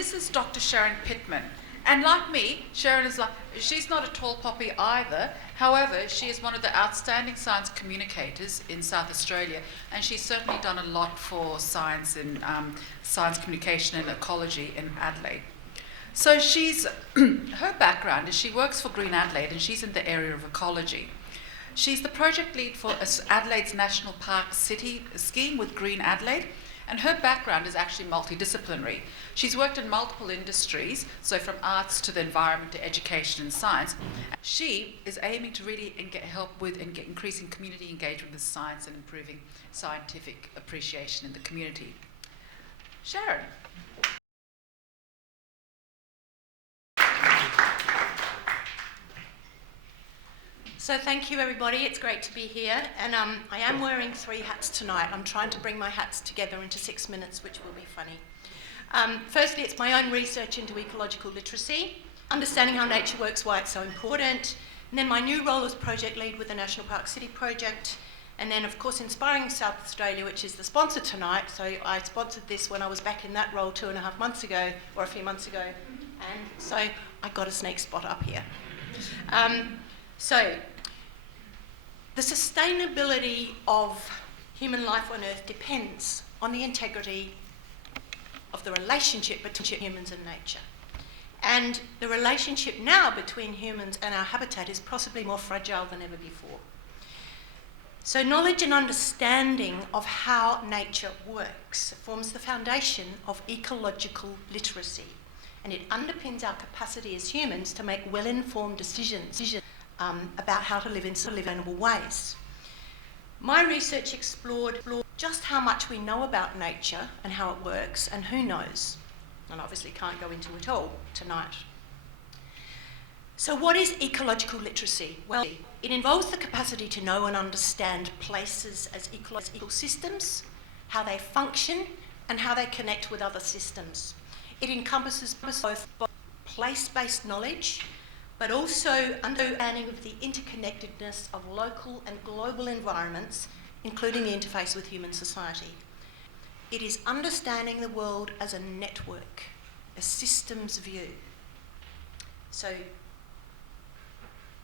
this is Dr. Sheryn Pitman. And like me, she's not a tall poppy either. However, she is one of the outstanding science communicators in South Australia, and she's certainly done a lot for science and science communication and ecology in Adelaide. So her background is she works for Green Adelaide, and she's in the area of ecology. She's the project lead for Adelaide's National Park City scheme with Green Adelaide, and her background is actually multidisciplinary. She's worked in multiple industries, so from arts to the environment to education and science. She is aiming to really help with increasing community engagement with science and improving scientific appreciation in the community. Sheryn. So thank you, everybody. It's great to be here. And I am wearing 3 hats tonight. I'm trying to bring my hats together into 6 minutes, which will be funny. Firstly, it's my own research into ecological literacy, understanding how nature works, why it's so important, and then my new role as project lead with the National Park City project, and then, of course, Inspiring South Australia, which is the sponsor tonight. So I sponsored this when I was back in that role 2.5 months ago, or a few months ago, and so I got a snake spot up here. So the sustainability of human life on Earth depends on the integrity of the relationship between humans and nature. And the relationship now between humans and our habitat is possibly more fragile than ever before. So knowledge and understanding of how nature works forms the foundation of ecological literacy, and it underpins our capacity as humans to make well-informed decisions about how to live in sustainable ways. My research explored just how much we know about nature and how it works, and who knows, and obviously can't go into it all tonight. So what is ecological literacy? Well, it involves the capacity to know and understand places as ecosystems, how they function, and how they connect with other systems. It encompasses both place-based knowledge, but also understanding of the interconnectedness of local and global environments, including the interface with human society. It is understanding the world as a network, a systems view. So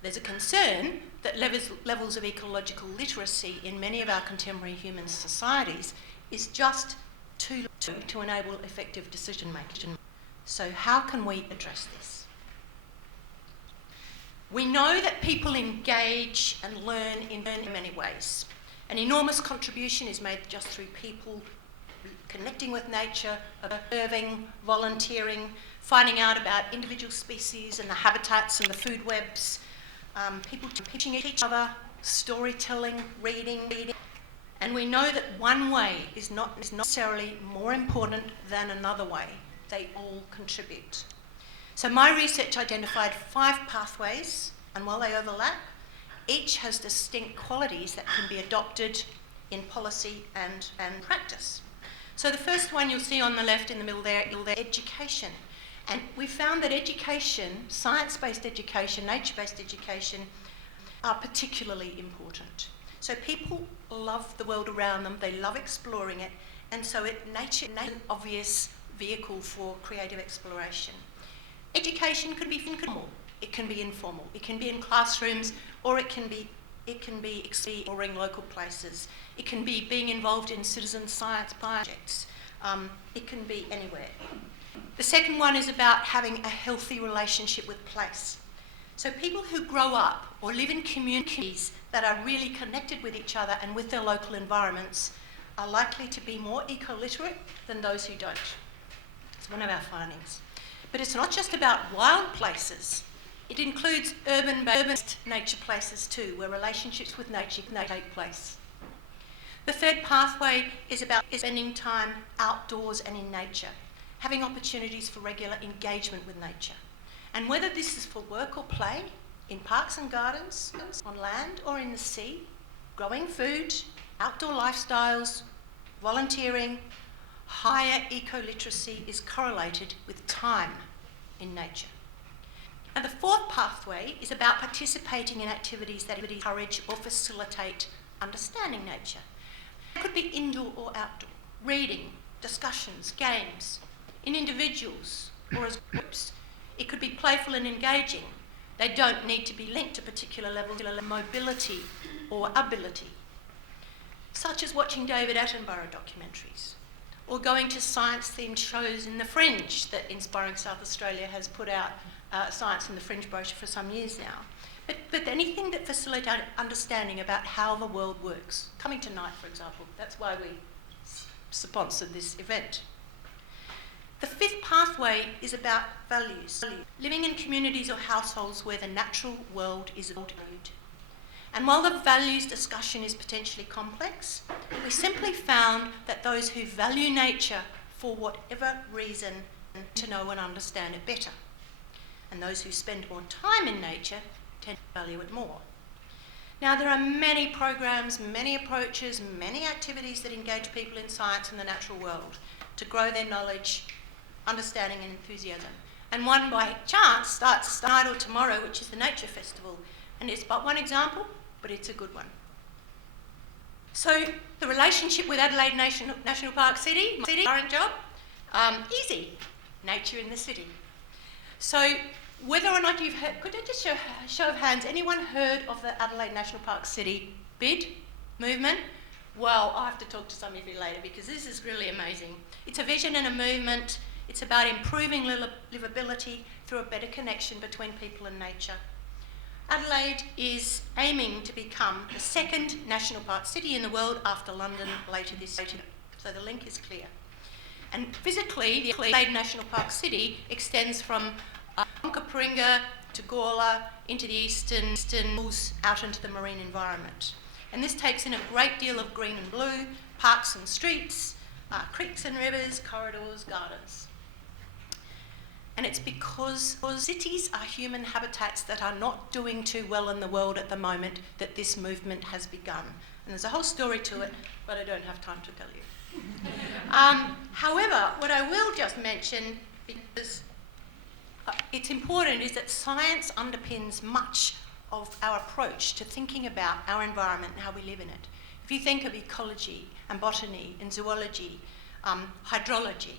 there's a concern that levels of ecological literacy in many of our contemporary human societies is just too low to enable effective decision making. So how can we address this? We know that people engage and learn in many ways. An enormous contribution is made just through people connecting with nature, observing, volunteering, finding out about individual species and the habitats and the food webs, people teaching each other, storytelling, reading. And we know that one way is not necessarily more important than another way. They all contribute. So my research identified 5 pathways, and while they overlap, each has distinct qualities that can be adopted in policy and practice. So the first one you'll see on the left in the middle there, education. And we found that education, science-based education, nature-based education, are particularly important. So people love the world around them, they love exploring it, and so nature is an obvious vehicle for creative exploration. Education could be formal, it can be informal, it can be in classrooms, or it can be exploring local places. It can be being involved in citizen science projects. It can be anywhere. The second one is about having a healthy relationship with place. So people who grow up or live in communities that are really connected with each other and with their local environments are likely to be more eco-literate than those who don't. It's one of our findings. But it's not just about wild places. It includes urban-based nature places too, where relationships with nature can take place. The third pathway is about spending time outdoors and in nature, having opportunities for regular engagement with nature. And whether this is for work or play, in parks and gardens, on land or in the sea, growing food, outdoor lifestyles, volunteering, higher eco-literacy is correlated with time in nature. And the fourth pathway is about participating in activities that encourage or facilitate understanding nature. It could be indoor or outdoor, reading, discussions, games. in individuals or as groups. It could be playful and engaging. They don't need to be linked to particular levels of mobility or ability, such as watching David Attenborough documentaries or going to science-themed shows in the Fringe that Inspiring South Australia has put out Science in the Fringe brochure for some years now. But anything that facilitates understanding about how the world works. Coming tonight, for example, that's why we sponsored this event. The fifth pathway is about values. Living in communities or households where the natural world is valued. And while the values discussion is potentially complex, we simply found that those who value nature for whatever reason to know and understand it better. And those who spend more time in nature tend to value it more. Now, there are many programs, many approaches, many activities that engage people in science and the natural world to grow their knowledge, understanding and enthusiasm. And one by chance starts tonight or tomorrow, which is the Nature Festival. And it's but one example, but it's a good one. So the relationship with Adelaide National Park City, my current job, easy, nature in the city. So whether or not you've heard, could I just show of hands, anyone heard of the Adelaide National Park City bid movement? Well, I'll have to talk to some of you later because this is really amazing. It's a vision and a movement. It's about improving livability through a better connection between people and nature. Adelaide is aiming to become the second national park city in the world after London later this year. So the link is clear. And physically, the Adelaide National Park City extends from Onkaparinga to Gawler into the eastern hills out into the marine environment. And this takes in a great deal of green and blue, parks and streets, creeks and rivers, corridors, gardens. And it's because cities are human habitats that are not doing too well in the world at the moment that this movement has begun. And there's a whole story to it, but I don't have time to tell you. However, what I will just mention, because it's important, is that science underpins much of our approach to thinking about our environment and how we live in it. If you think of ecology and botany and zoology, hydrology,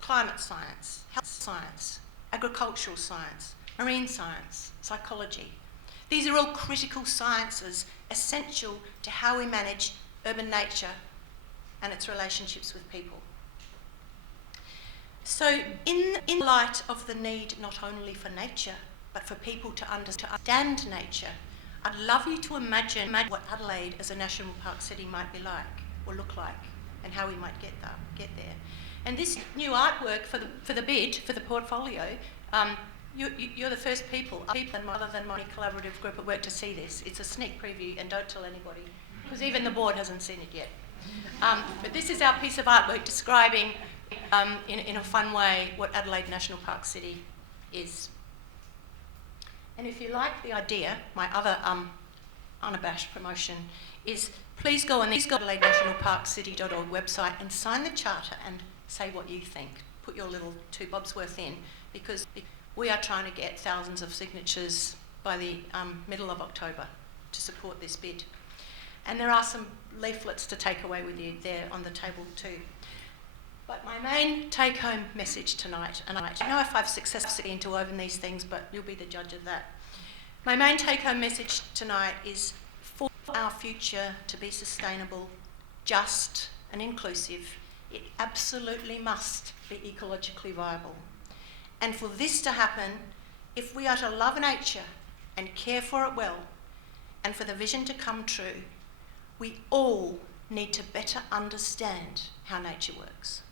climate science, health science, agricultural science, marine science, psychology. These are all critical sciences essential to how we manage urban nature and its relationships with people. So in light of the need not only for nature, but for people to understand nature, I'd love you to imagine what Adelaide as a national park city might be like, or look like, and how we might get there. And this new artwork for the bid, for the portfolio, you're the first people other than my collaborative group at work to see this. It's a sneak preview, and don't tell anybody, because even the board hasn't seen it yet. But this is our piece of artwork describing, in a fun way, what Adelaide National Park City is. And if you like the idea, my other unabashed promotion is please go on the AdelaideNationalParkCity.org website and sign the charter and say what you think. Put your little 2 bobs worth in, because we are trying to get thousands of signatures by the middle of October to support this bid. And there are some leaflets to take away with you there on the table too. But my main take-home message tonight, and I don't know if I've successfully interwoven these things, but you'll be the judge of that. My main take-home message tonight is for our future to be sustainable, just and inclusive, it absolutely must be ecologically viable. And for this to happen, if we are to love nature and care for it well, and for the vision to come true, we all need to better understand how nature works.